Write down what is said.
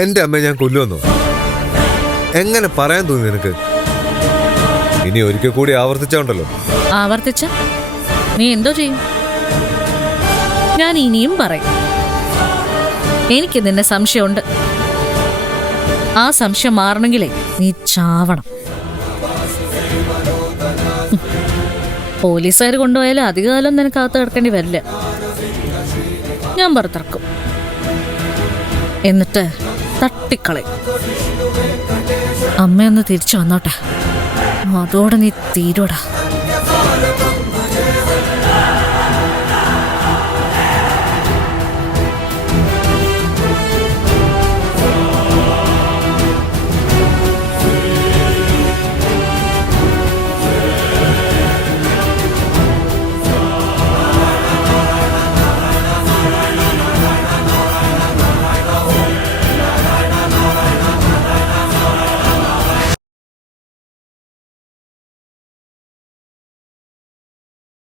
എന്റെ അമ്മയെ ഞാൻ കൊല്ലുവന്നോ? എങ്ങനെ പറയാൻ തോന്നി നിനക്ക്? ഇനി ഒരിക്കൽ കൂടി ആവർത്തിച്ചോണ്ടല്ലോ. ആവർത്തിച്ച നീ എന്തോ ചെയ്യും? ഞാൻ ഇനിയും പറയും. എനിക്ക് നിന്നെ സംശയമുണ്ട്. ആ സംശയം മാറണമെങ്കിലേ നീ ചാവണം. പോലീസുകാർ കൊണ്ടുപോയാലും അധികകാലം നിനക്ക് അകത്ത് കിടക്കേണ്ടി വരില്ല. ഞാൻ പുറത്തിറക്കും, എന്നിട്ട് തട്ടിക്കളയും. അമ്മയൊന്ന് തിരിച്ചു വന്നോട്ടെ, അതോടെ നീ തീരൂടാ.